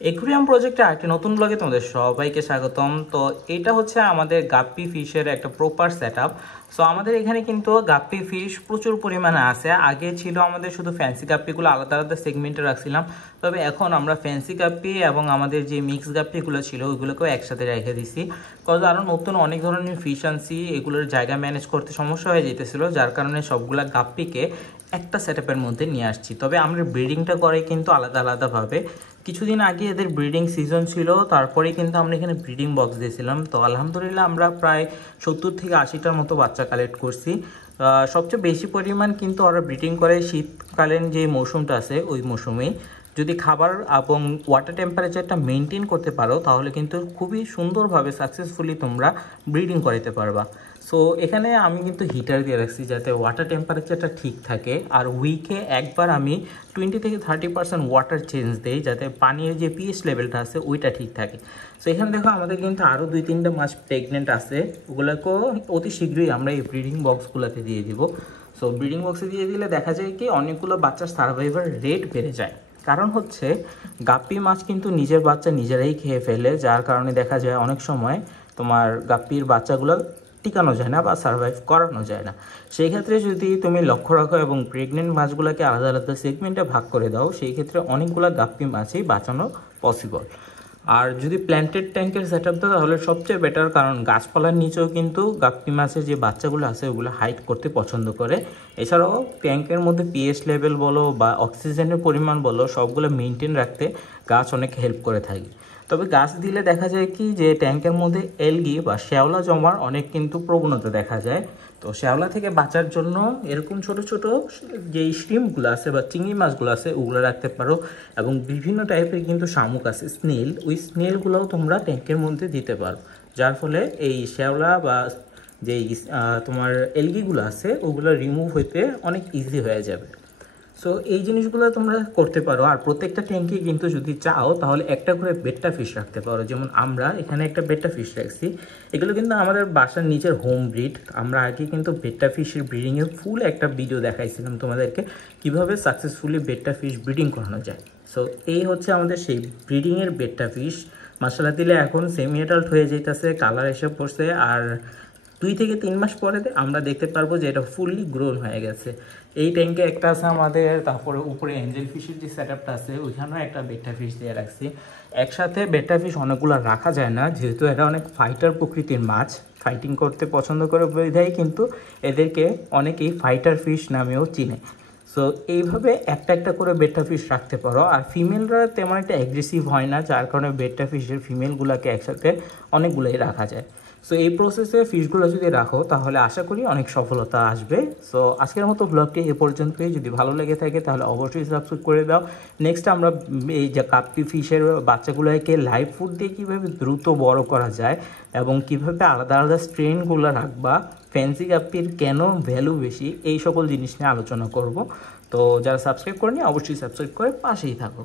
Aquarium প্রজেক্টে আরেকটি নতুন ব্লগে তোমাদের সবাইকে স্বাগতম। তো এটা হচ্ছে আমাদের গাপ্পি ফিশের একটা প্রপার সেটআপ। সো আমাদের এখানে কিন্তু গাপ্পি ফিশ প্রচুর পরিমাণে আছে। আগে ছিল আমাদের শুধু ফ্যান্সি গাপ্পিগুলো আলাদা আলাদা সেগমেন্টে রাখছিলাম, তবে এখন আমরা ফ্যান্সি গাপ্পি এবং আমাদের যে মিক্স গাপ্পিগুলো ছিল ওইগুলোকেও একসাথে রেখে দিছি। কজ আরও নতুন অনেক ধরনের ফিশ আনছি, এগুলোর জায়গা ম্যানেজ করতে সমস্যা হয়ে যেতেছিল, যার কারণে সবগুলা গাপ্পিকে একটা সেটআপের মধ্যে নিয়ে আসছি। তবে আমরা ব্রিডিংটা করে কিন্তু আলাদা আলাদাভাবে। কিছুদিন আগে এদের ব্রিডিং সিজন ছিল, তারপরে কিন্তু আমরা এখানে ব্রিডিং বক্স দিয়েছিলাম। তো আলহামদুলিল্লাহ আমরা প্রায় 70 থেকে 80টার মতো বাচ্চা কালেক্ট করছি। সবচেয়ে বেশি পরিমাণ কিন্তু ওরা ব্রিডিং করে শীতকালীন যে মৌসুমটা আছে ওই মৌসুমেই। যদি খাবার এবং ওয়াটার টেম্পারেচারটা মেনটেন করতে পারো তাহলে কিন্তু খুবই সুন্দরভাবে সাকসেসফুলি তোমরা ব্রিডিং করাতে পারবা। সো এখানে আমি কিন্তু হিটার দিয়ে রাখছি যাতে ওয়াটার টেম্পারেচারটা ঠিক থাকে, আর উইকে একবার আমি 20 থেকে 30% ওয়াটার চেঞ্জ দেই যাতে পানির যে পিএইচ লেভেলটা আছে ওইটা ঠিক থাকে। সো এখানে দেখো আমাদের কিন্তু আরও 2-3টা মাছ প্রেগনেন্ট আছে, ওগুলোকেও অতি শীঘ্রই আমরা এই ব্রিডিং বক্সগুলোতে দিয়ে দিব। সো ব্রিডিং বক্সে দিয়ে দিলে দেখা যায় কি অনেকগুলো বাচ্চার সার্ভাইভার রেট বেড়ে যায়। কারণ হচ্ছে গাপ্পি মাছ কিন্তু নিজের বাচ্চা নিজেরাই খেয়ে ফেলে, যার কারণে দেখা যায় অনেক সময় তোমার গাপ্পির বাচ্চাগুলো টিকানো যায় না বা সার্ভাইভ করানো যায় না। সেই ক্ষেত্রে যদি তুমি লক্ষ্য রাখো এবং প্রেগনেন্ট মাছগুলোকে আলাদা আলাদা সেগমেন্টে ভাগ করে দাও, সেই ক্ষেত্রে অনেকগুলো গাপ্পি মাছই বাঁচানো পসিবল। আর যদি প্ল্যান্টেড ট্যাঙ্কের সেট আপ দাও তাহলে সবচেয়ে বেটার, কারণ গাছপালার নিচেও কিন্তু গাপ্পি মাছের যে বাচ্চাগুলো আছে ওগুলো হাইট করতে পছন্দ করে। এছাড়াও ট্যাঙ্কের মধ্যে পিএইচ লেভেল বলো বা অক্সিজেনের পরিমাণ বলো সবগুলো মেনটেন রাখতে গাছ অনেক হেল্প করে থাকে। তবে গাছ দিলে দেখা যায় কি যে ট্যাঙ্কের মধ্যে এলগি বা শ্যাওলা জমার অনেক কিন্তু প্রবণতা দেখা যায়। তো শ্যাওলা থেকে বাঁচার জন্য এরকম ছোট ছোট যেই শ্রিম্পগুলো আছে বা চিংড়ি মাছগুলো আছে ওগুলো রাখতে পারো। এবং বিভিন্ন টাইপের কিন্তু শামুক আছে স্নেল, ওই স্নেলগুলোও তোমরা ট্যাঙ্কের মধ্যে দিতে পারো, যার ফলে এই শ্যাওলা বা যেই তোমার এলগিগুলো আছে ওগুলো রিমুভ হইতে অনেক ইজি হয়ে যাবে। সো এই জিনিসগুলো তোমরা করতে পারো। আর প্রত্যেকটা ট্যাঙ্কে কিন্তু যদি চাও তাহলে একটা করে বেট্টা ফিশ রাখতে পারো, যেমন আমরা এখানে একটা বেট্টা ফিশ রাখছি। এগুলো কিন্তু আমাদের বাসার নিচের হোম ব্রিড। আমরা আগে কিন্তু বেট্টা ফিশের ব্রিডিংয়ের ফুল একটা ভিডিও দেখাইছিলাম তোমাদেরকে, কিভাবে সাকসেসফুলি বেট্টা ফিশ ব্রিডিং করানো যায়। সো এই হচ্ছে আমাদের সেই ব্রিডিংয়ের বেট্টা ফিশ। মশলা দিলে এখন সেমি অ্যাডাল্ট হয়ে যেতেছে, কালার এসে পড়ছে, আর 2 থেকে 3 মাস পরে আমরা দেখতে পারবো যে এটা ফুললি গ্রোন হয়ে গেছে। এই ট্যাঙ্কে একটা আছে আমাদের, তারপরে উপরে এঞ্জেল ফিশের যে সেটআপটা আছে ওইখানেও একটা বেট্টা ফিশ দিয়ে রাখছি। একসাথে বেট্টা ফিশ অনেকগুলো রাখা যায় না, যেহেতু এটা অনেক ফাইটার প্রকৃতির মাছ, ফাইটিং করতে পছন্দ করে বিধায় কিন্তু এদেরকে অনেকেই ফাইটার ফিশ নামেও চিনে। সো এইভাবে একটা একটা করে বেট্টা ফিশ রাখতে পারো। আর ফিমেলরা তেমন একটা অ্যাগ্রেসিভ হয় না, যার কারণে বেট্টা ফিশের ফিমেলগুলোকে একসাথে অনেকগুলোই রাখা যায়। সো এই প্রসেসে ফিশগুলো যদি রাখো তাহলে আশা করি অনেক সফলতা আসবে। সো আজকের মতো ব্লগটি এ পর্যন্তই। যদি ভালো লেগে থাকে তাহলে অবশ্যই সাবস্ক্রাইব করে দাও। নেক্সট আমরা এই যে গাপ্পি ফিশের বাচ্চাগুলোকে লাইভ ফুড দিয়ে কীভাবে দ্রুত বড় করা যায় এবং কীভাবে আলাদা আলাদা স্ট্রেনগুলো রাখবা, ফ্যান্সি গাপ্পির কেন ভ্যালু বেশি, এই সকল জিনিস নিয়ে আলোচনা করব। তো যারা সাবস্ক্রাইব করেনি অবশ্যই সাবস্ক্রাইব করে পাশেই থাকো।